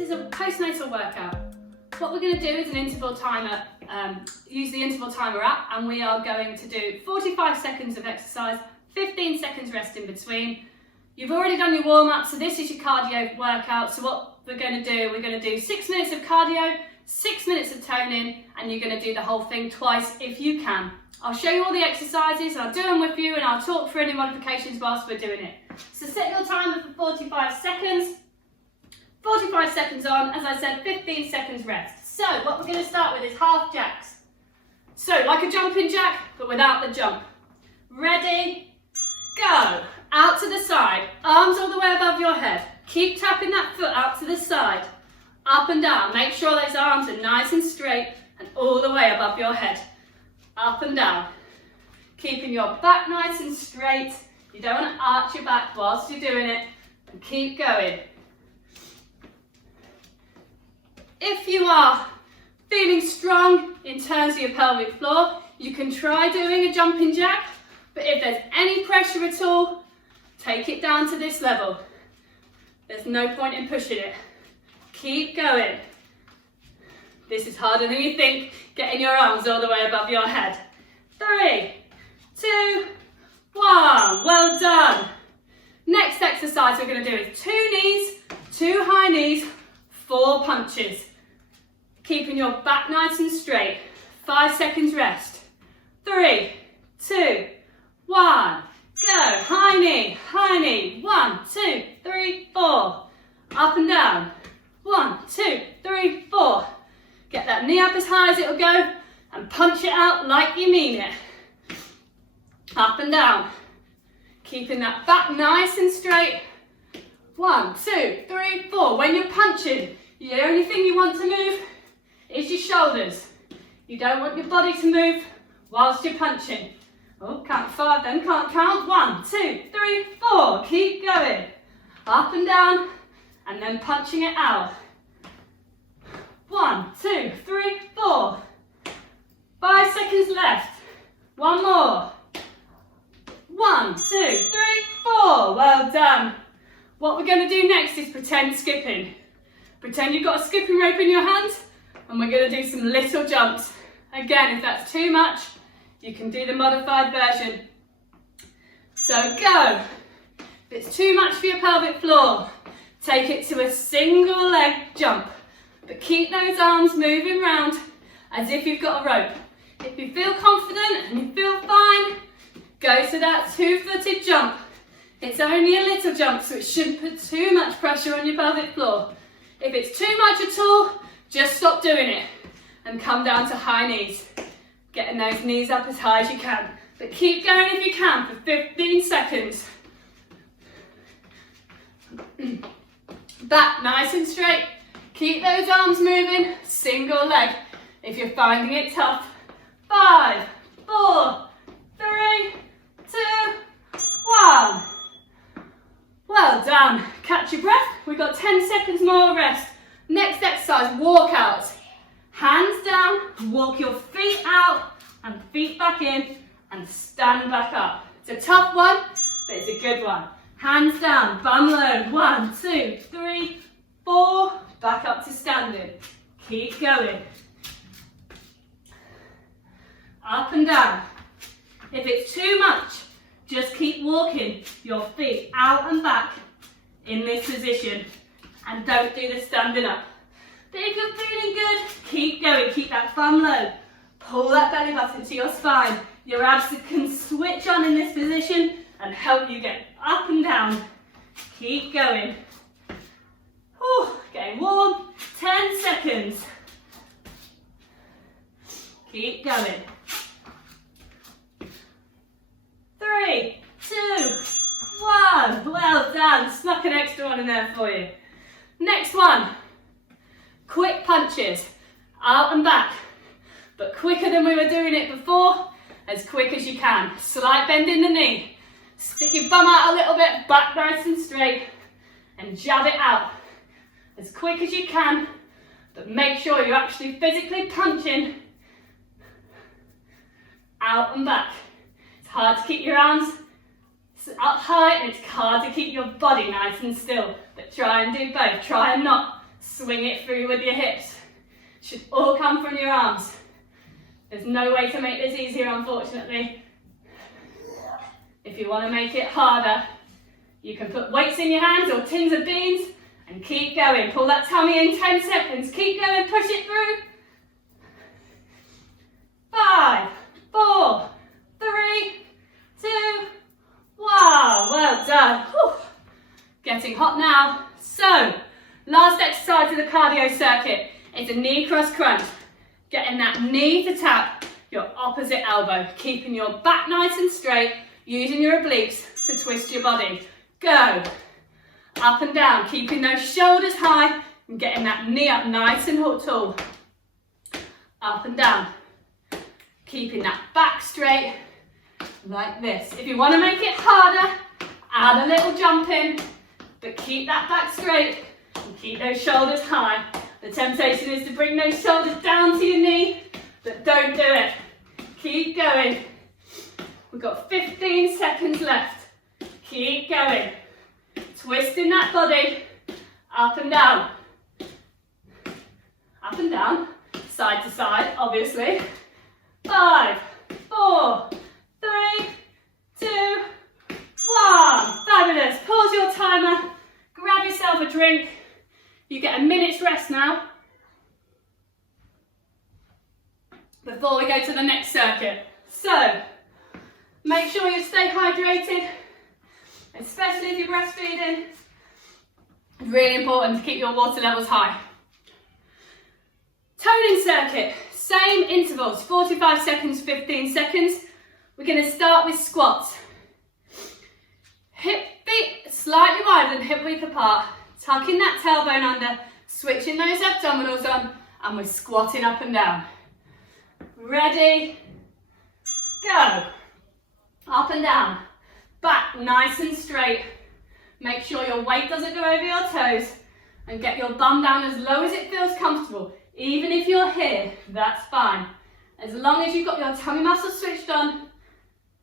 this is a postnatal workout. What we're going to do is an interval timer, use the interval timer app, and we are going to do 45 seconds of exercise, 15 seconds rest in between. You've already done your warm-up, so this is your cardio workout. So what we're going to do 6 minutes of cardio, 6 minutes of toning, and you're going to do the whole thing twice if you can. I'll show you all the exercises, I'll do them with you, and I'll talk through any modifications whilst we're doing it. So set your timer for 45 seconds. 45 seconds on, as I said, 15 seconds rest. So what we're going to start with is half jacks. So like a jumping jack, but without the jump. Ready, go. Out to the side, arms all the way above your head. Keep tapping that foot out to the side. Up and down, make sure those arms are nice and straight and all the way above your head. Up and down. Keeping your back nice and straight. You don't want to arch your back whilst you're doing it. And keep going. If you are feeling strong in terms of your pelvic floor, you can try doing a jumping jack, but if there's any pressure at all, take it down to this level. There's no point in pushing it. Keep going. This is harder than you think, getting your arms all the way above your head. 3, 2, 1, well done. Next exercise we're going to do is 2 knees, 2 high knees, 4 punches. Keeping your back nice and straight. 5 seconds rest. 3, 2, 1, go. High knee, 1, 2, 3, 4. Up and down. 1, 2, 3, 4. Get that knee up as high as it'll go and punch it out like you mean it. Up and down. Keeping that back nice and straight. 1, 2, 3, 4. When you're punching, the only thing you want to move is your shoulders. You don't want your body to move whilst you're punching. Oh, count 5 then, can't count. 1, 2, 3, 4. Keep going. Up and down, and then punching it out. 1, 2, 3, 4. 5 seconds left. One more. 1, 2, 3, 4. Well done. What we're going to do next is pretend skipping. Pretend you've got a skipping rope in your hand, and we're going to do some little jumps. Again, if that's too much, you can do the modified version. So go. If it's too much for your pelvic floor, take it to a single leg jump. But keep those arms moving round as if you've got a rope. If you feel confident and you feel fine, go to that 2-footed jump. It's only a little jump, so it shouldn't put too much pressure on your pelvic floor. If it's too much at all, just stop doing it and come down to high knees. Getting those knees up as high as you can. But keep going if you can for 15 seconds. Back nice and straight. Keep those arms moving, single leg. If you're finding it tough. 5, 4, 3, 2, 1. Well done. Catch your breath. We've got 10 seconds more rest. Next exercise, walkout. Hands down, walk your feet out and feet back in and stand back up. It's a tough one, but it's a good one. Hands down, bum low. 1, 2, 3, 4. Back up to standing. Keep going. Up and down. If it's too much, just keep walking your feet out and back in this position. And don't do the standing up. But if you're feeling good, keep going. Keep that thumb low. Pull that belly button to your spine. Your abs can switch on in this position and help you get up and down. Keep going. Whew, getting warm. 10 seconds. Keep going. 3, 2, 1. Well done. Snuck an extra one in there for you. Next one. Quick punches. Out and back. But quicker than we were doing it before. As quick as you can. Slight bend in the knee. Stick your bum out a little bit. Back nice and straight. And jab it out. As quick as you can. But make sure you're actually physically punching. Out and back. It's hard to keep your arms up high and it's hard to keep your body nice and still. But try and do both. Try and not Swing it through with your hips. Should all come from your arms. There's no way to make this easier, unfortunately. If you want to make it harder, you can put weights in your hands or tins of beans and keep going. Pull that tummy in 10 seconds. Keep going, push it through. 5, 4, 3, 2, 1. Well done. Whew. Getting hot now. So, last exercise of the cardio circuit is a knee cross crunch. Getting that knee to tap your opposite elbow. Keeping your back nice and straight. Using your obliques to twist your body. Go. Up and down. Keeping those shoulders high and getting that knee up nice and tall. Up and down. Keeping that back straight like this. If you want to make it harder, add a little jump in, but keep that back straight and keep those shoulders high. The temptation is to bring those shoulders down to your knee, but don't do it. Keep going. We've got 15 seconds left. Keep going. Twisting that body up and down. Up and down, side to side, obviously. 5, 4, 3, 2, 1. Fabulous. Pause your timer. Grab yourself a drink. You get a minute's rest now. Before we go to the next circuit. So, make sure you stay hydrated, especially if you're breastfeeding. It's really important to keep your water levels high. Toning circuit, same intervals, 45 seconds, 15 seconds. We're going to start with squats. Hip feet slightly wider than hip width apart, tucking that tailbone under, switching those abdominals on, and we're squatting up and down. Ready, go. Up and down, back nice and straight. Make sure your weight doesn't go over your toes and get your bum down as low as it feels comfortable. Even if you're here, that's fine. As long as you've got your tummy muscles switched on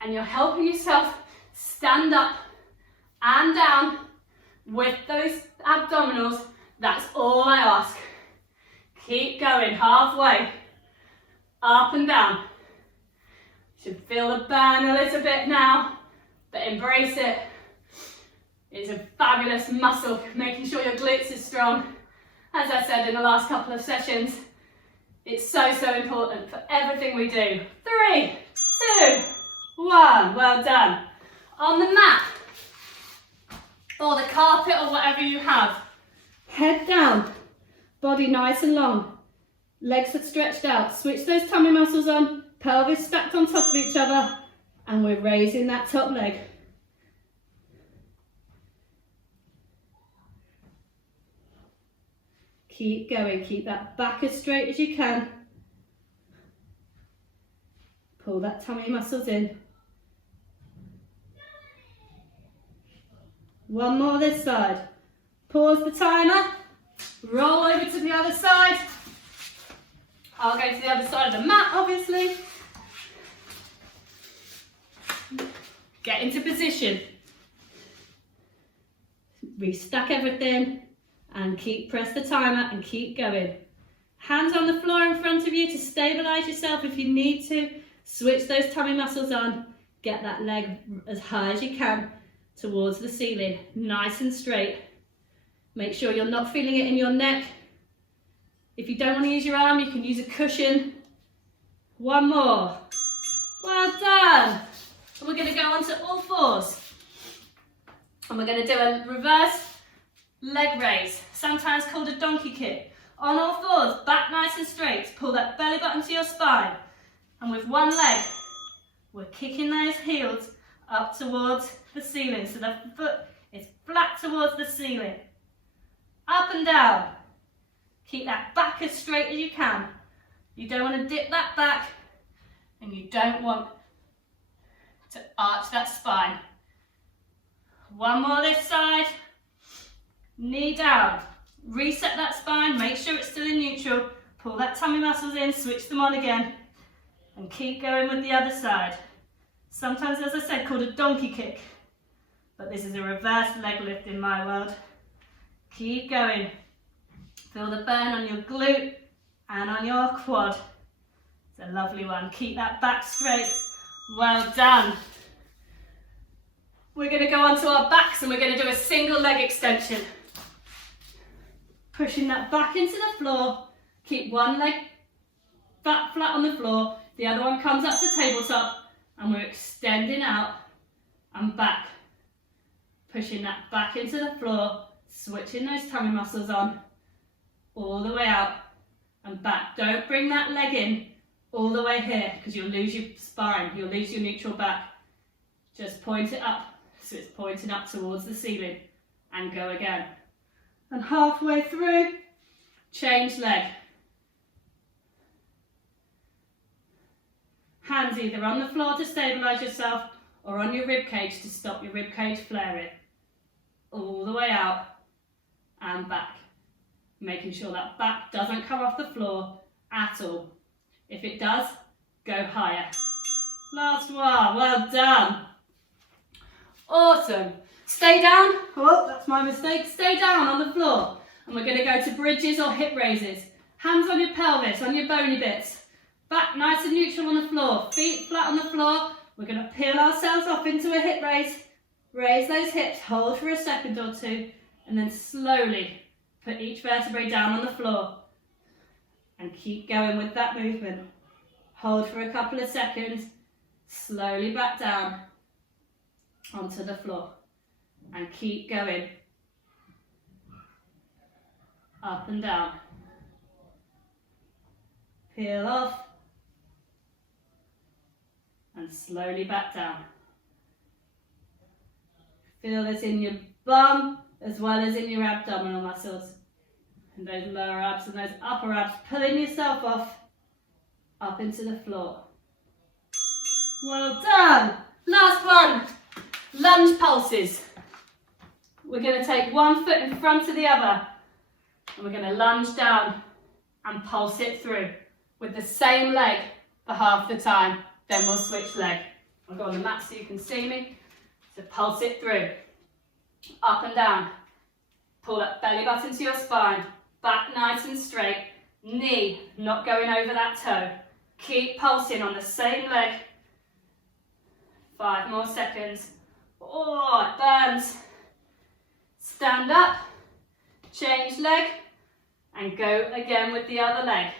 and you're helping yourself stand up and down with those abdominals, that's all I ask. Keep going, halfway. Up and down. Should feel the burn a little bit now, but embrace it. It's a fabulous muscle, making sure your glutes are strong. As I said in the last couple of sessions, it's so important for everything we do. 3, 2, 1, well done. On the mat, or the carpet, or whatever you have, head down, body nice and long, legs are stretched out, switch those tummy muscles on, pelvis stacked on top of each other, and we're raising that top leg. Keep going, keep that back as straight as you can. Pull that tummy muscles in. One more this side. Pause the timer, roll over to the other side. I'll go to the other side of the mat, obviously. Get into position. Restack everything and press the timer and keep going. Hands on the floor in front of you to stabilize yourself if you need to. Switch those tummy muscles on. Get that leg as high as you can towards the ceiling, nice and straight. Make sure you're not feeling it in your neck. If you don't want to use your arm, you can use a cushion. One more. Well done. And we're going to go on to all fours. And we're going to do a reverse leg raise, sometimes called a donkey kick. On all fours, back nice and straight. Pull that belly button to your spine. And with one leg, we're kicking those heels up towards the ceiling. So the foot is flat towards the ceiling. Up and down. Keep that back as straight as you can. You don't want to dip that back, and you don't want to arch that spine. One more this side. Knee down. Reset that spine, make sure it's still in neutral. Pull that tummy muscles in, switch them on again, and keep going with the other side. Sometimes, as I said, called a donkey kick, but this is a reverse leg lift in my world. Keep going. Feel the burn on your glute and on your quad. It's a lovely one. Keep that back straight. Well done. We're going to go onto our backs and we're going to do a single leg extension. Pushing that back into the floor. Keep one leg flat on the floor. The other one comes up to tabletop and we're extending out and back. Pushing that back into the floor. Switching those tummy muscles on. All the way out and back. Don't bring that leg in all the way here because you'll lose your spine. You'll lose your neutral back. Just point it up so it's pointing up towards the ceiling and go again. And halfway through, change leg. Hands either on the floor to stabilise yourself or on your rib cage to stop your rib cage flaring. All the way out and back. Making sure that back doesn't come off the floor at all. If it does, go higher. Last one, well done. Awesome. Stay down. Oh, that's my mistake. Stay down on the floor. And we're going to go to bridges or hip raises. Hands on your pelvis, on your bony bits. Back nice and neutral on the floor. Feet flat on the floor. We're going to peel ourselves off into a hip raise. Raise those hips, hold for a second or two, and then slowly put each vertebrae down on the floor. And keep going with that movement. Hold for a couple of seconds. Slowly back down onto the floor. And keep going. Up and down. Peel off. And slowly back down. Feel this in your bum as well as in your abdominal muscles. And those lower abs and those upper abs, pulling yourself off up into the floor. Well done. Last one. Lunge pulses. We're going to take one foot in front of the other and we're going to lunge down and pulse it through with the same leg for half the time. Then we'll switch leg. I'll go on the mat so you can see me. So pulse it through. Up and down. Pull that belly button to your spine. Back nice and straight. Knee not going over that toe. Keep pulsing on the same leg. 5 more seconds. Oh, it burns. Stand up, change leg, and go again with the other leg.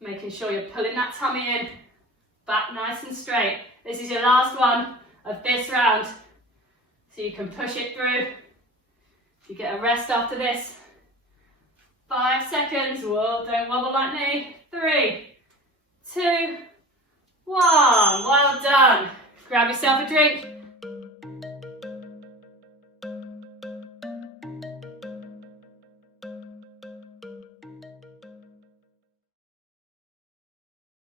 Making sure you're pulling that tummy in, back nice and straight. This is your last one of this round, so you can push it through. You get a rest after this. 5 seconds. Whoa, don't wobble like me. 3, 2, 1. Well done. Grab yourself a drink.